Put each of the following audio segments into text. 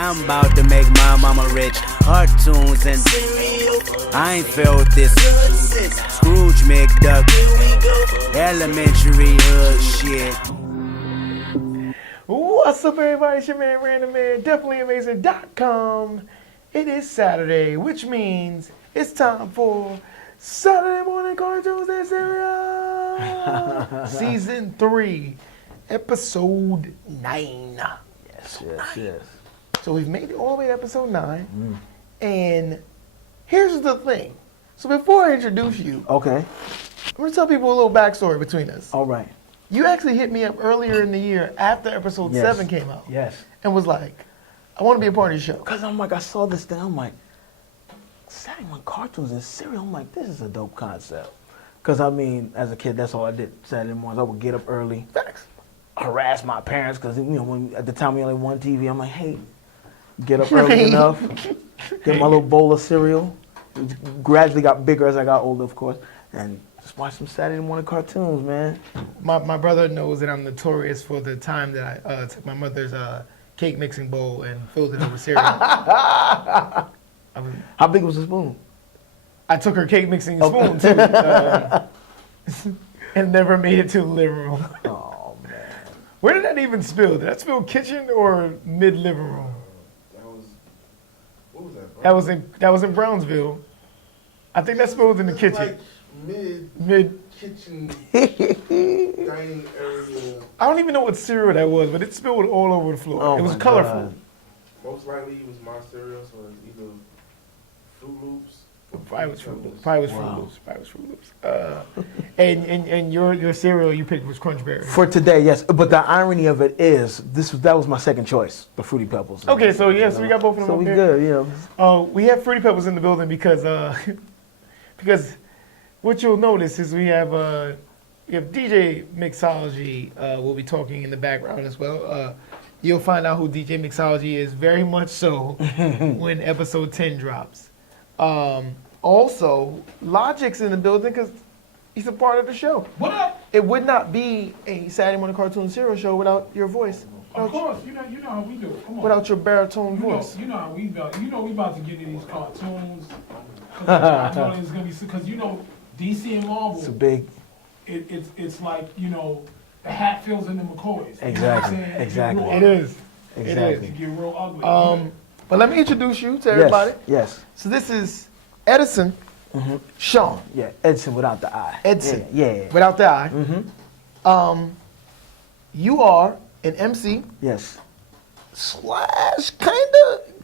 I'm about to make my mama rich. Cartoons and I ain't felt this. Scrooge McDuck. Elementary hood shit. What's up, everybody? It's your man, Random Man, DefinitelyAmazing.com. It is Saturday, which means it's time for Saturday Morning Cartoons and Cereal. Season 3, Episode 9. Yes. So we've made it all the way to Episode 9. And here's the thing. So before I introduce you, Okay. I'm going to tell people a little backstory between us. All right. You actually hit me up earlier in the year after Episode 7 came out. Yes. And was like, I want to be a part of your show. Because I'm like, I saw this thing. I'm like, Saturday Morning Cartoons and Cereal. I'm like, this is a dope concept. Because, I mean, as a kid, that's all I did Saturday mornings. I would get up early. Facts. Harass my parents. Because, you know, when, at the time we only had one TV, I'm like, hey, get up early enough. Get my little bowl of cereal. It gradually got bigger as I got older, of course. And just watch some Saturday morning cartoons, man. My brother knows that I'm notorious for the time that I took my mother's cake mixing bowl and filled it up with cereal. How big was the spoon? I took her cake mixing spoon too, and never made it to the living room. Oh, man. Where did that even spill? Did that spill kitchen or mid living room? What was that? That was in Brownsville. I think that spilled in the kitchen. Like Mid. kitchen dining area. I don't even know what cereal that was, but it spilled all over the floor. Oh, It was my colorful. God. Most likely it was my cereal, so it's either Fruit Loops. Probably was Fruit Loops. And your cereal you picked was Crunch Berry. For today, yes. But the irony of it is, that was my second choice, the Fruity Pebbles. Okay, so yes, we got both of them So up we there. good, you know. We have Fruity Pebbles in the building because what you'll notice is we have DJ Mixology will be talking in the background as well. You'll find out who DJ Mixology is very much so when episode 10 drops. Also, Logic's in the building because he's a part of the show. What up? It would not be a Saturday Morning Cartoon Cereal show without your voice. Of course, you know how we do it. Come on. Without your baritone voice. You know how we about. You know we about to get into these cartoons. I know it's gonna be because DC and Marvel. It's a big. It's like the hat fills in the McCoys. Exactly. You know what I'm saying? Exactly. It is. Exactly. It get real ugly. But let me introduce you to everybody. Yes. So this is Edson Sean. Yeah. Edson without the I. Edson. Yeah. Without the I. You are an MC Yes. / kinda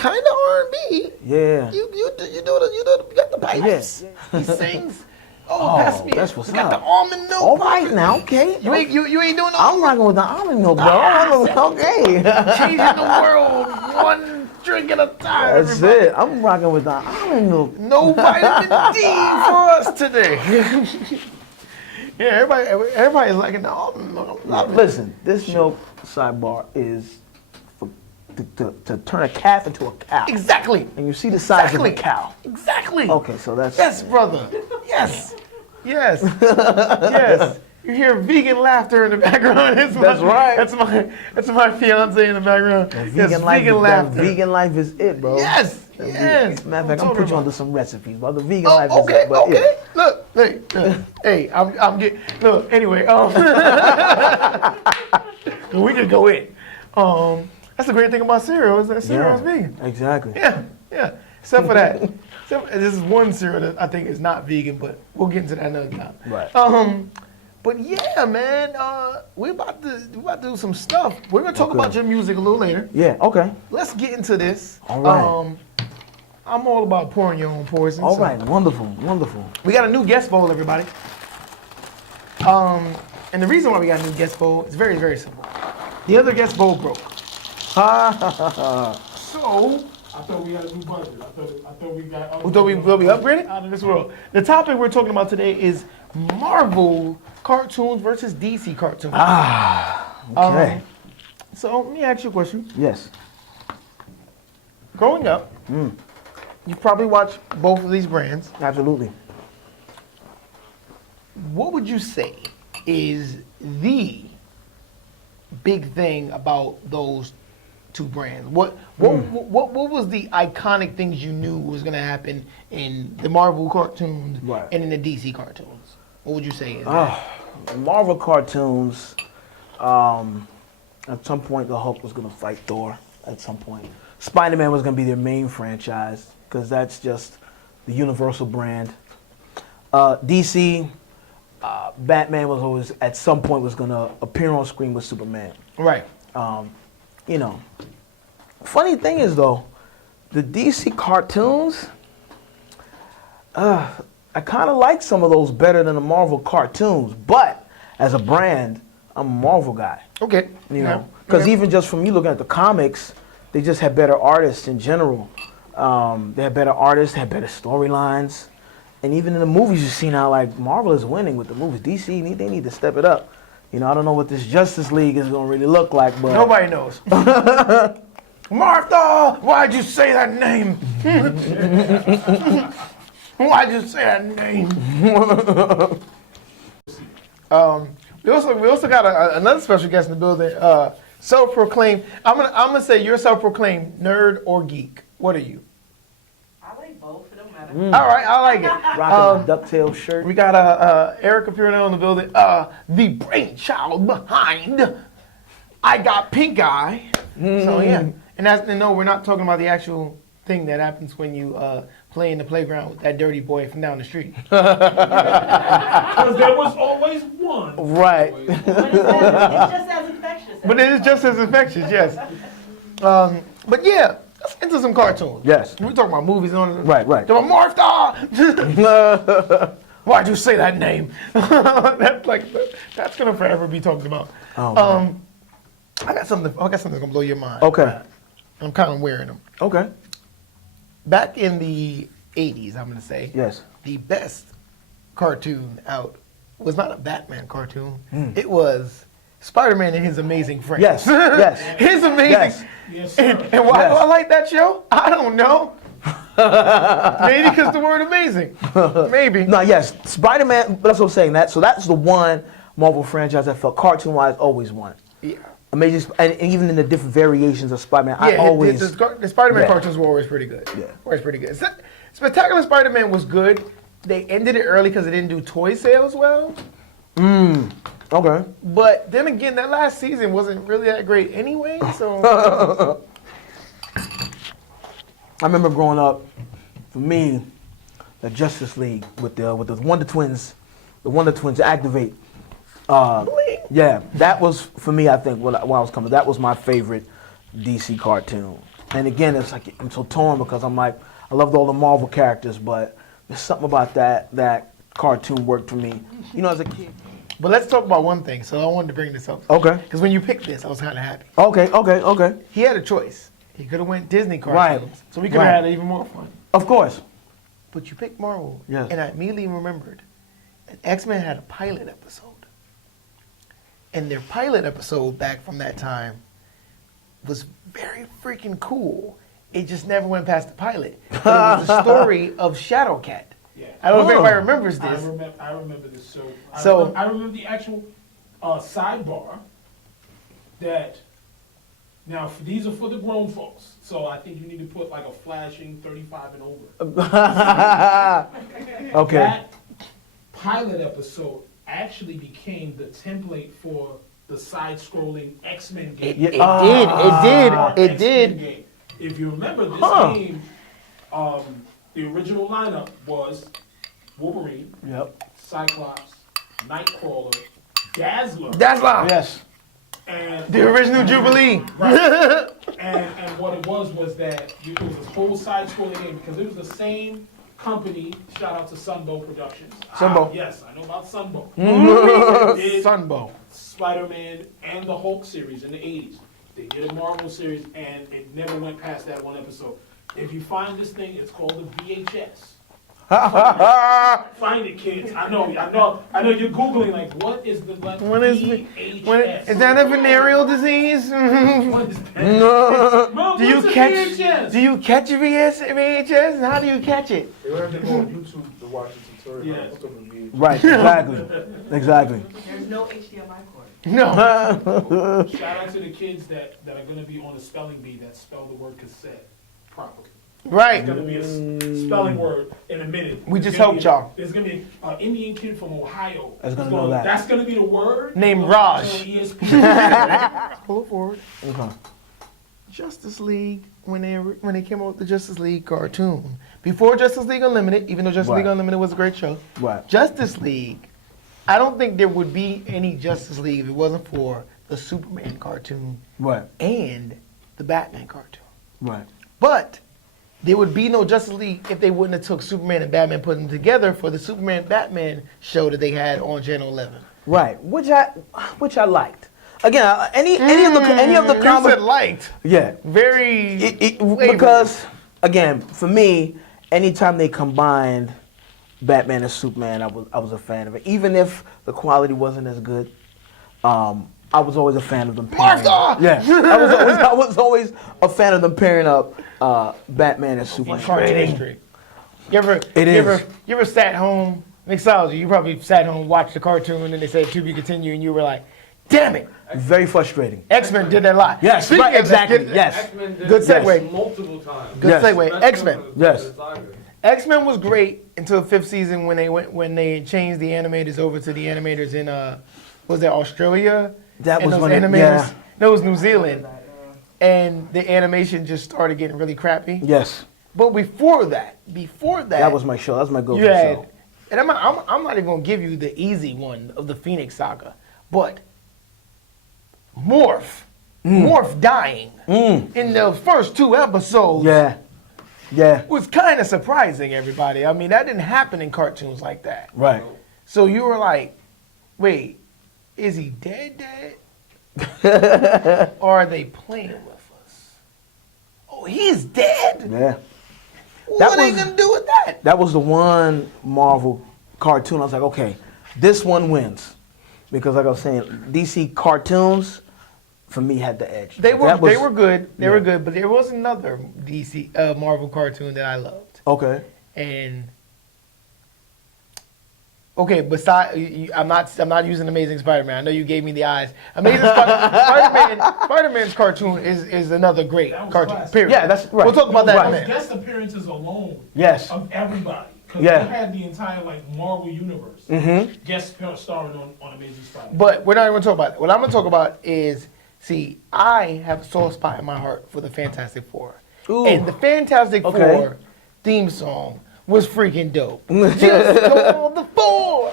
R&B. Yeah. You got the pipes. Yeah. He sings. Oh, pass me. that's what's You got up. the almond milk. All right now, okay. You ain't doing no I'm rocking with the almond milk, bro. Okay. changing the world one drink at a time. That's everybody. it. I'm rocking with the almond milk. No vitamin D for us today. Yeah, everybody's liking the almond milk. I'm loving it. Listen, this milk sidebar is to turn a calf into a cow. Exactly. And you see the size Exactly. of a cow. Exactly. Okay, so that's Yes, brother. Yes. Yes. Yes. You hear vegan laughter in the background. That's right. That's my fiance in the background. Yes, vegan laughter. Vegan life is it, bro. Yes. Yes. Matter of fact, I'm talking put you about. onto some recipes, bro. The vegan Oh, life is okay, it. But okay. yeah. Look, hey, I'm getting. Look, anyway, we could go in. That's the great thing about cereal is that cereal is vegan. Exactly. Yeah. Except for that. This is one cereal that I think is not vegan, but we'll get into that another time. Right. But yeah, man, we're about to do some stuff. We're gonna talk about your music a little later. Yeah, okay. Let's get into this. All right. I'm all about pouring your own poison. All so right, wonderful. We got a new guest bowl, everybody. And the reason why we got a new guest bowl is very, very simple. The other guest bowl broke. So I thought we had a new budget. I thought we got. we upgraded out of this world. The topic we're talking about today is Marvel cartoons versus DC cartoons. Okay. So let me ask you a question. Yes. Growing up, you probably watched both of these brands. Absolutely. What would you say is the big thing about those two brands? What was the iconic things you knew was going to happen in the Marvel cartoons Right. and in the DC cartoons? What would you say is that? Marvel cartoons, at some point the Hulk was going to fight Thor at some point. Spider-Man was going to be their main franchise because that's just the universal brand. DC, Batman was always, at some point, was going to appear on screen with Superman. Right. You know, funny thing is, though, the DC cartoons, I kind of like some of those better than the Marvel cartoons, but as a brand, I'm a Marvel guy. Okay. You know, because even just from you looking at the comics, they just had better artists in general. They had better artists, had better storylines. And even in the movies, you see now, like, Marvel is winning with the movies. DC, they need to step it up. You know, I don't know what this Justice League is going to really look like, but... Nobody knows. Martha, why'd you say that name? Why'd you say that name? We also got another special guest in the building. Self-proclaimed. I'm gonna say you're self-proclaimed nerd or geek. What are you? I like both. It don't matter. All right, I like it. Rocking a DuckTales shirt. We got Erica Purnell in the building. The brainchild behind I Got Pink Eye. So yeah, and no, we're not talking about the actual thing that happens when you play in the playground with that dirty boy from down the street. Because there was always one. Right. It's just as infectious. But it is just as infectious, yes. But yeah, let's get into some cartoons. Yes. We're talking about movies on Right. Talking about Martha! Why'd you say that name? That's gonna forever be talked about. Oh, I got something that's gonna blow your mind. Okay. I'm kind of wearing them. Okay. Back in the 80s, I'm gonna say. Yes. The best cartoon out was not a Batman cartoon. It was Spider-Man and His Amazing Friends. Yes. Yes. His Amazing. Yes. Yes, sir. And why do Yes. I like that show? I don't know. Maybe because the word amazing. Maybe. No, yes. Spider-Man, that's what I'm saying. So that's the one Marvel franchise I felt cartoon-wise always won. Yeah. Amazing, and even in the different variations of Spider-Man, I Yeah, always... the Spider-Man Yeah. cartoons were always pretty good. Yeah. Always pretty good. Spectacular Spider-Man was good. They ended it early because it didn't do toy sales well. Okay. But then again, that last season wasn't really that great anyway. So I remember growing up, for me, the Justice League with the Wonder Twins, activate. Yeah, that was for me. I think when I was coming, that was my favorite DC cartoon. And again, it's like I'm so torn because I'm like I loved all the Marvel characters, but there's something about that cartoon worked for me. You know, as a kid. But let's talk about one thing. So I wanted to bring this up. Okay. Because when you picked this, I was kind of happy. Okay. He had a choice. He could have went Disney Right. cartoons. So we could have Right. had even more fun. Of course. But you picked Marvel. Yes. And I immediately remembered that X-Men had a pilot episode. And their pilot episode back from that time was very freaking cool. It just never went past the pilot. But it was the story of Shadowcat. Yeah. I don't know if anybody remembers this. I remember this. So, So- I remember the actual sidebar that, now these are for the grown folks. So I think you need to put like a flashing 35 and over. Okay. That pilot episode actually became the template for the side-scrolling X-Men game. It X-Men did. game. If you remember this game, the original lineup was Wolverine, Yep. Cyclops, Nightcrawler, Dazzler, Dazzler. Yes. and The original Jubilee. Right. and what it was that it was this whole side-scrolling game because it was the same company. Shout out to Sunbow Productions. Sunbow. Yes, I know about Sunbow. They did Sunbow. Spider-Man and the Hulk series in the 80s. They did a Marvel series and it never went past that one episode. If you find this thing, it's called the VHS. Find it, kids. I know you're Googling like, what is the VHS? Is that a venereal disease? What is that? Well, Do you what's a catch VHS? VHS? And how do you catch it? They would have to go on YouTube to watch the tutorial. Yes. Look up a video. Right. Exactly. There's no HDMI cord. No. Shout out to the kids that are going to be on the spelling bee that spell the word cassette properly. Right. It's going to be a spelling word in a minute. We just helped y'all. There's going to be an Indian kid from Ohio. That's gonna know that. That's going to be the word. Named on Raj. ESPN. Pull it forward. Okay. Justice League, when they came out with the Justice League cartoon. Before Justice League Unlimited, even though Justice Right. League Unlimited was a great show. Right. Justice League, I don't think there would be any Justice League if it wasn't for the Superman cartoon Right. and the Batman cartoon. Right. But there would be no Justice League if they wouldn't have took Superman and Batman, put them together for the Superman Batman show that they had on Channel 11. Right. Which I liked. Again, any of the You comic. said liked. Yeah. Very Because again, for me, anytime they combined Batman and Superman, I was a fan of it. Even if the quality wasn't as good, I was always a fan of them pairing up. Martha! Yeah, I was always a fan of them pairing up Batman and Superman. cartoon history. You is. ever sat home, mixology, you probably sat home, watched the cartoon, and they said to be continued, and you were like, damn it. Very frustrating. X-Men did that a lot. Yes, Speaking right, of that, exactly. Yes. X-Men did Good it segue. multiple times. Good Yes. segue. X-Men. Yes. X-Men was great until the 5th season when they changed the animators over to the animators in was that Australia? That And was those when animators. yeah. No, it was New Zealand. And the animation just started getting really crappy. Yes. But before that, That was my show. That was my go-to you had, show. and I'm not even gonna give you the easy one of the Phoenix Saga, but Morph dying in the first 2 episodes Yeah. Yeah. was kind of surprising, everybody. I mean, that didn't happen in cartoons like that. Right. So you were like, wait, is he dead? Or are they playing with us? Oh, he's dead? Yeah. What are they gonna do with that? That was the one Marvel cartoon. I was like, okay, this one wins. Because like I was saying, DC cartoons, for me, had the edge. They were good. They yeah. were good, but there was another DC Marvel cartoon that I loved. Okay. And okay, besides, I'm not using Amazing Spider-Man. I know you gave me the eyes. Amazing Spider-Man's cartoon is another great That was cartoon. classic. Period. Yeah, that's right. We'll talk about that in a Right. minute. Guest appearances alone. Yes. Of everybody. Because Yeah. they had the entire Marvel universe. Mm-hmm. Guest starring on Amazing Spider-Man. But we're not even going to talk about it. What I'm going to talk about is, see, I have a soft spot in my heart for the Fantastic Four. Ooh. And the Fantastic Okay. Four theme song was freaking dope. Just call the four.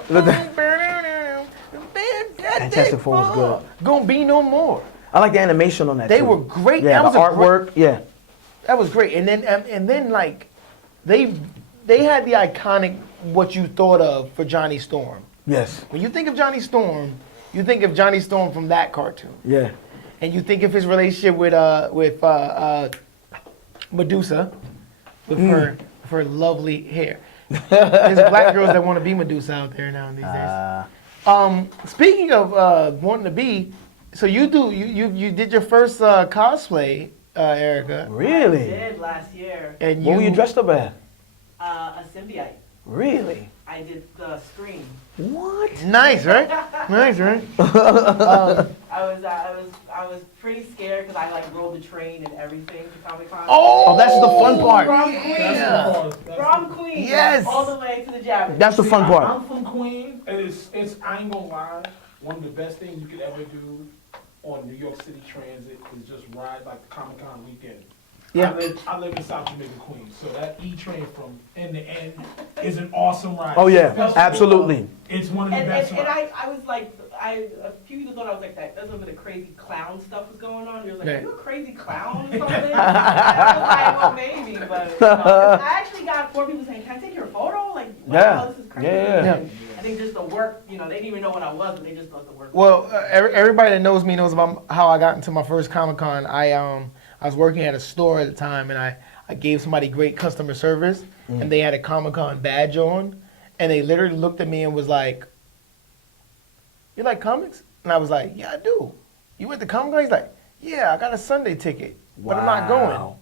Fantastic Four was good. Gonna be no more. I like the animation on that. They too. were great. Yeah, That the was a artwork. Yeah. That was great. And then like they had the iconic what you thought of for Johnny Storm. Yes. When you think of Johnny Storm, you think of Johnny Storm from that cartoon. Yeah. And you think of his relationship with Medusa, with her lovely hair. There's black girls that want to be Medusa out there now these days. Speaking of wanting to be, so you did your first cosplay, Erica, I Really? did last year. and What were you dressed up as? A symbiote. Really? I did the Scream. What? Nice, right? Nice, right? I was pretty scared because I rolled the train and everything to Comic Con. Oh, that's the fun part. From Queens. Yeah. From Queens. Yes. All the way to the Japanese. That's the fun part. I'm from Queens, and it's I ain't gonna lie, one of the best things you could ever do on New York City Transit is just ride like the Comic Con weekend. Yeah. I live in South Jamaica, Queens, so that E train from end to end is an awesome ride. Oh, yeah, Especially, absolutely. It's one of the And best rides. I was like, a few people thought I was like that. That's when the crazy clown stuff was going on. They was like, Yeah. "Are you a crazy clown or something?" And I was like, "Well, maybe," but I actually got 4 people saying, "Can I take your photo?" Like, wow, Yeah. this is crazy. Yeah. And I think just the work, they didn't even know what I was, but they just thought the work. Well, everybody that knows me knows about how I got into my first Comic Con. I was working at a store at the time, and I gave somebody great customer service, and they had a Comic Con badge on, and they literally looked at me and was like, "You like comics?" And I was like, "Yeah, I do." "You went to Comic Con?" He's like, "Yeah, I got a Sunday ticket, but I'm not going." Wow.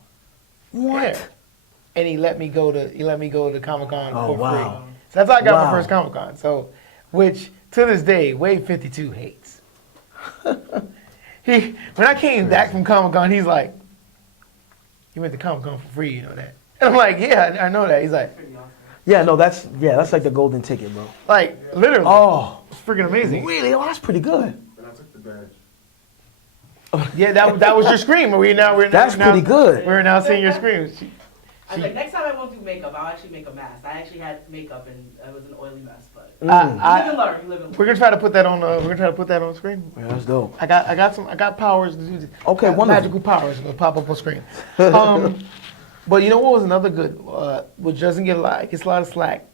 What? Yeah. And he let me go to Comic Con Oh, for wow. free. So that's how I got Wow. my first Comic Con. So, which to this day, Wave 52 hates. When I came back from Comic-Con, he's like, you went to Comic-Con for free, you know that? And I'm like, yeah, I know that. He's like, Yeah, no, that's like the golden ticket, bro. like, literally. Oh, It's freaking amazing. really? Oh, that's pretty good. And I took the badge. Yeah, that was your scream. That's pretty good. We're now seeing your scream. I was like, next time I won't do makeup, I'll actually make a mask. I actually had makeup and it was an oily mess, but you live and learn. You live and learn. We're gonna try to put that on. We're gonna try to put that on screen. Yeah, that's dope. I got powers to do this. Okay, Got wonderful. magical powers gonna pop up on screen. But you know what was another good, which doesn't get gets a lot of slack.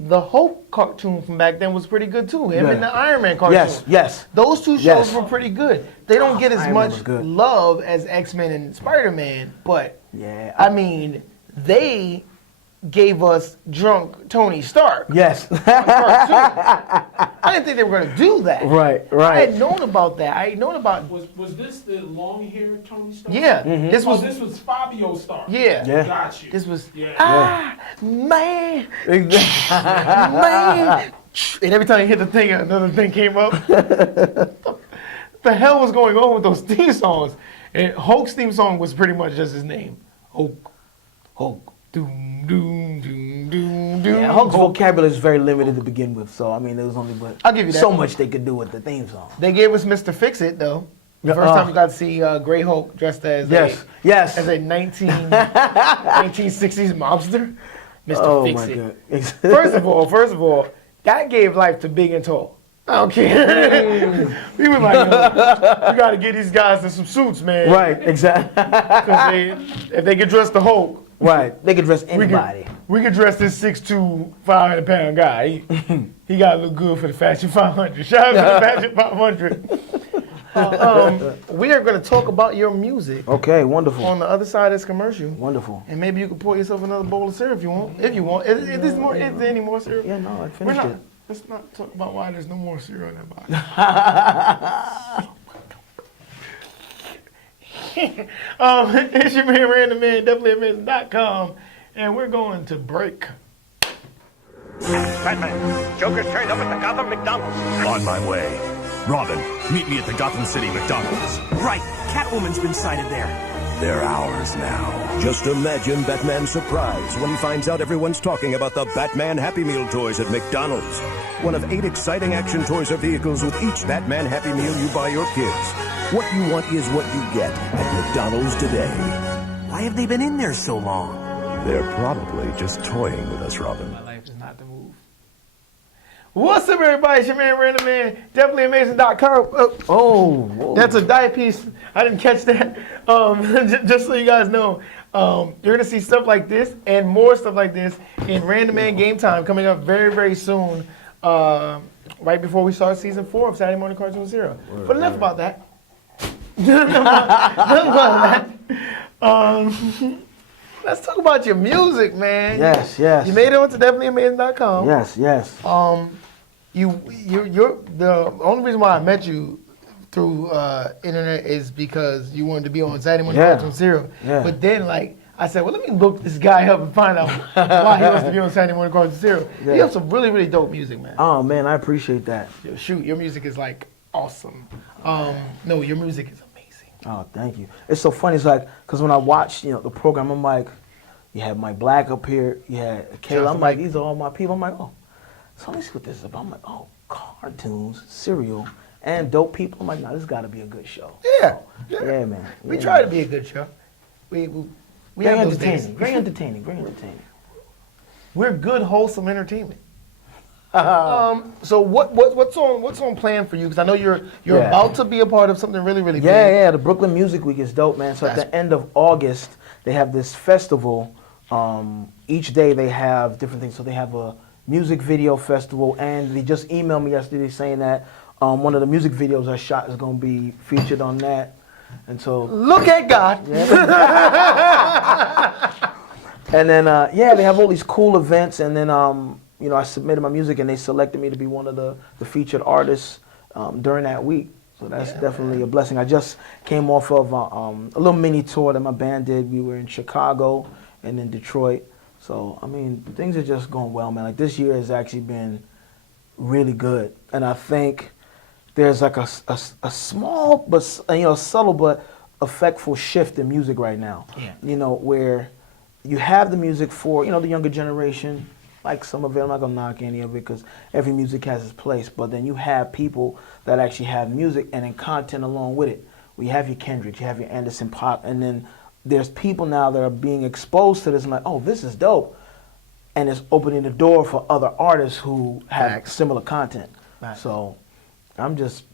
The Hulk cartoon from back then was pretty good too. Him and the Iron Man cartoon. Yes. Those two shows Yes. were pretty good. They don't get as Iron Man much was good. love as X-Men and Spider-Man, but Yeah. I mean, they gave us drunk Tony Stark. Yes. I didn't think they were going to do that. Right. I had known about that. I had known about. Was this the long-haired Tony Stark? Yeah, this was. This was Fabio Stark. Yeah. Yeah. Got you. This was. Yeah. Man. Man. And every time you hit the thing, another thing came up. The hell was going on with those theme songs? And Hulk's theme song was pretty much just his name. Hulk. Doom, doom, doom, doom, doom. Yeah, Hulk's vocabulary is very limited to begin with, so I mean, there was only I'll give you that. so much they could do with the theme song. They gave us Mr. Fix-It, though. The first time we got to see Grey Hulk dressed as Yes. as a 1960s mobster. Mr. Oh my Fix-It. god. First of all, that gave life to Big and Tall. I don't care. We were like, yo, we got to get these guys in some suits, man. Right. Exactly. Because if they get dressed the Hulk, Right. They could dress we anybody. we could dress this 6'2", 500-pound guy. He got to look good for the Fashion 500. Shout out to the Fashion 500. We are going to talk about your music Okay. Wonderful. on the other side of this commercial. Wonderful. And maybe you can pour yourself another bowl of syrup if you want. Is there any more syrup? Yeah. No, I We're finished not. it. Let's not talk about why there's no more cereal in that box. It's your man, Random Man, definitelyamazing.com, and we're going to break. Batman, Joker's turned up at the Gotham McDonald's. On my way. Robin, meet me at the Gotham City McDonald's. Right, Catwoman's been sighted there. They're ours now. Just imagine Batman's surprise when he finds out everyone's talking about the Batman Happy Meal toys at McDonald's. One of 8 exciting action toys or vehicles with each Batman Happy Meal you buy your kids. What you want is what you get at McDonald's today. Why have they been in there so long? They're probably just toying with us, Robin. My life is not the move. What's up, everybody? It's your man, Random Man, definitelyamazing.com. Oh. That's a die piece. I didn't catch that. Just so you guys know, you're going to see stuff like this and more stuff like this in Random Man Game Time coming up very, very soon, right before we start season 4 of Saturday Morning Cartoon Zero. But enough about that. Let's talk about your music, man. Yes. You made it onto definitelyamazing.com. Yes. You're the only reason why I met you through internet is because you wanted to be on Saturday Morning Cartoon Zero. Yeah. But then, I said, well, let me look this guy up and find out why he wants to be on Saturday Morning Cartoon Zero. Yeah. You have some really, really dope music, man. Oh man, I appreciate that. Shoot, your music is awesome. No, your music is amazing. Oh, thank you. It's so funny. It's because when I watched, the program, I'm like, you had Mike Black up here, you had Kayla. I'm like, these are all my people. I'm like, oh, so let me see what this is about. I'm like, oh, cartoons, cereal, and dope people. I'm like, no, this got to be a good show. Yeah. Yeah, man. We try to be a good show. We Very have those days. entertaining. Very entertaining. We're good, wholesome entertainment. So what's on plan for you? Because I know you're about to be a part of something really, really big. Yeah. The Brooklyn Music Week is dope, man. So at the end of August, they have this festival. Each day they have different things. So they have a music video festival, and they just emailed me yesterday saying that one of the music videos I shot is going to be featured on that. And so look at God. And then they have all these cool events, and then I submitted my music, and they selected me to be one of the featured artists during that week. So that's definitely a blessing. I just came off of a little mini tour that my band did. We were in Chicago and in Detroit. So I mean, things are just going well, man. Like this year has actually been really good, and I think there's like a small but subtle but effectful shift in music right now. Yeah. You know, where you have the music for the younger generation. Like some of it, I'm not gonna knock any of it because every music has its place. But then you have people that actually have music and then content along with it. We have your Kendrick, you have your Anderson Pop, and then there's people now that are being exposed to this and like, oh, this is dope, and it's opening the door for other artists who have similar content. So I'm just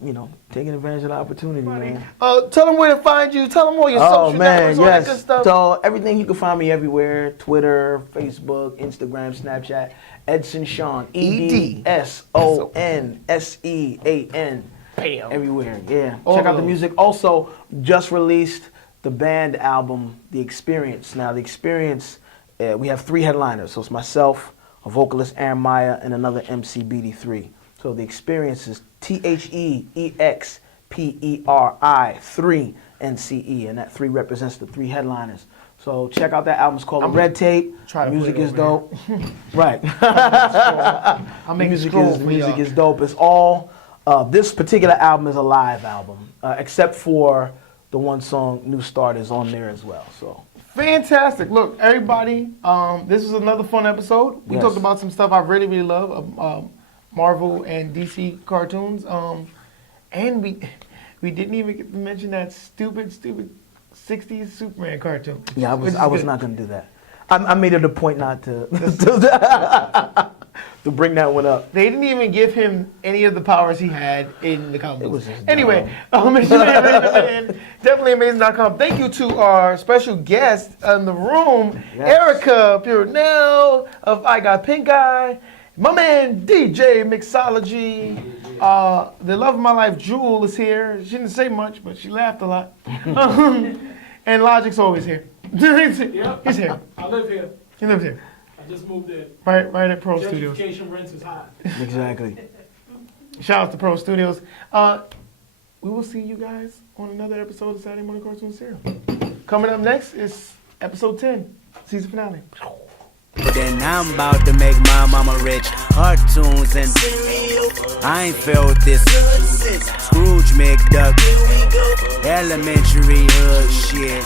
taking advantage of the opportunity, man. Tell them where to find you. Tell them all your social networks, all that good stuff. So everything, you can find me everywhere: Twitter, Facebook, Instagram, Snapchat. Edson Sean, EDSONSEAN. Bam. Everywhere, yeah. All Check out the those. music. Also, just released the band album, The Experience. Now, The Experience, we have 3 headliners. So it's myself, a vocalist, Aaron Maya, and another MC, BD3. So The Experience is THEEXPERI 3 NCE, and that 3 represents the 3 headliners. So check out that album. It's called Red Tape. Try to Music put it is over dope. Right. I'll make music music is dope. It's all. This particular album is a live album, except for the one song "New Start" is on there as well. So fantastic. Look, everybody, this was another fun episode. We talked about some stuff I really, really love, Marvel and DC cartoons, and we didn't even get to mention that stupid 60s Superman cartoon. Yeah, I was not going to do that. I made it a point not to to bring that one up. They didn't even give him any of the powers he had in the comic It books. was just Anyway, definitely amazing.com. Thank you to our special guest in the room, Erica Purinell of I Got Pink Eye, my man DJ Mixology, the love of my life Jewel is here. She didn't say much, but she laughed a lot. And Logic's always here. Yep. He's here. I live here. He lives here. I just moved in. Right at Pro Studios. Gentrification rents is high. Exactly. Shout out to Pro Studios. We will see you guys on another episode of Saturday Morning Cartoon Serial. Coming up next is episode 10, season finale. But then I'm about to make my mama rich. Cartoons and I ain't felt this. Scrooge McDuck. Elementary hood shit.